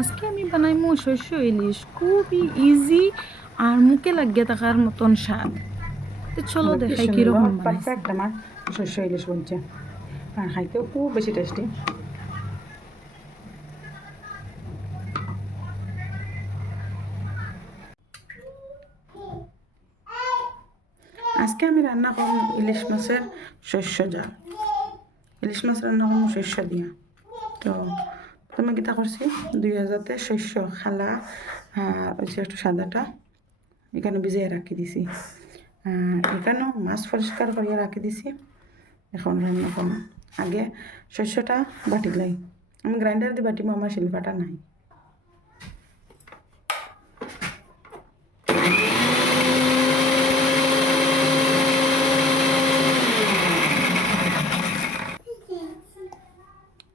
আজকে আমি বানাইমু শস্য ইলিশ, খুবই ইজি আর মুখে লাগিয়ে থাকার মতন স্বাদ। তো চলো কি দেখাই সুন্দর কিরকম বানাইছি। পারফেক্ট আমার শস্য ইলিশ বলছে, আর খাইতেও খুব বেশি টেস্টি। আজকে আমি রান্না করব ইলিশ মাছের শস্য জাল। ইলিশ মাছ রান্না করবো শস্য দিয়া। তো প্রথমে কিতা করছি, 2000 শস্য খালা ওই যে একটু সাদাটা এখানে ভিজিয়ে রাখি দিছি। এখানেও মাছ পরিষ্কার করিয়া রাখি দিছি। এখন রান্না করবো। আগে শস্যটা বাটি লাই, আমি গ্রাইন্ডার দিয়ে বাটিমো, আমার শিল্পাটা নাই।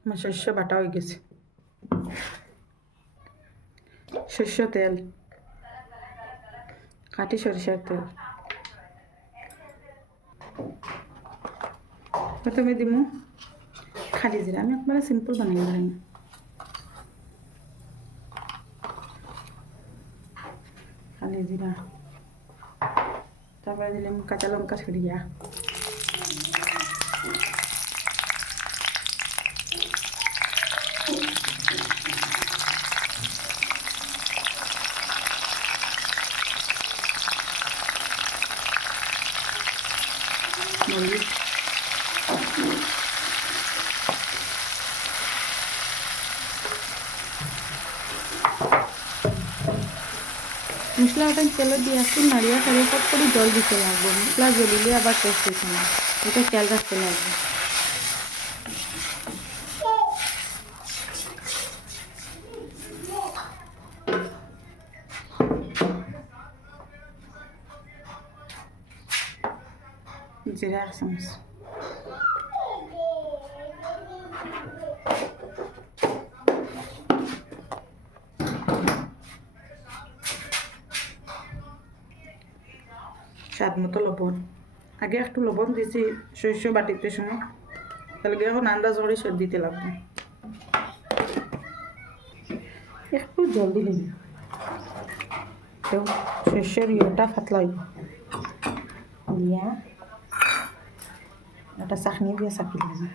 আমার শস্য বাটা হয়ে গেছে। শস্য তেল, খাঁটি সরিষার তেল প্রথমে দিমু খালি জিরা। আমি একবারে সিম্পল বানাই পারি না। খালি জিরা, তারপরে দিলাম কাঁচা লঙ্কা ছড়িয়া, মরিচ, মশলাটা তেলে দিয়ে একটু নাড়িয়া খাড়িয়ে সব করে জল দিতে লাগবে। মশলা জ্বলিলে আবার টেস্ট হচ্ছে না, এটা খেয়াল রাখতে লাগবে। জিরা 1 চামচ, স্বাদ মতো লবণ। আগে একটু লবণ দিয়েছি শস্য বাটিতে সময়, তাহলে এখন আন্দাজ করে সব দিতে লাগবে। একটু জল দিলে তো শস্যের ইয়েটা পাতলা হইব। দিয়া একটা চাকনি দিয়ে চাকি দিলাম।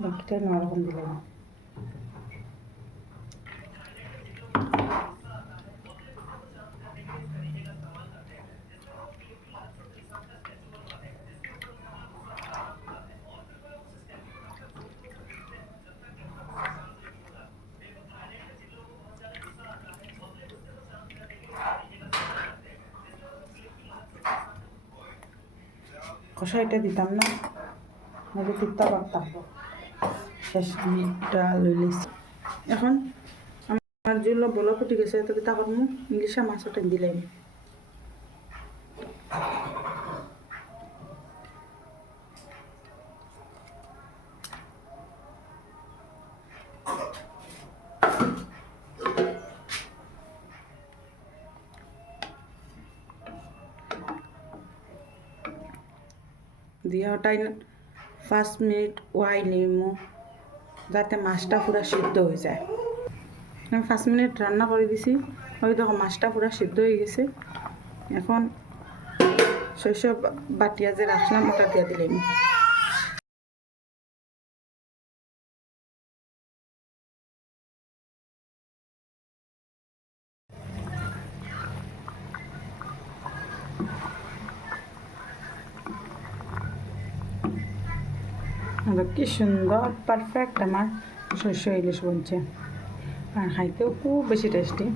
বাকিটা নরকম দিলাম। কষাইটা দিতাম না, নাহলে তিতা ভাব থাকবো। শেষ আমি ডাল লইছি। এখন আমার যেগুলো বলো ফুটে গেছে, তো কিতা করবো, ইলিশা মাছটা দিলাম। দিয়া ওটাই 5 মিনিট ওয়াই নিমু, যাতে মাছটা পুরা সিদ্ধ হয়ে যায়। আমি 5 মিনিট রান্না করে দিছি, ওই দেখো মাছটা পুরা সিদ্ধ হয়ে গেছে। এখন শস্য বাটিয়া যে রাখলাম ওটা দিয়ে দিলাম। কি সুন্দর পারফেক্ট আমার শস্য ইলিশ বলছে, আর খাইতেও খুব বেশি টেস্টি।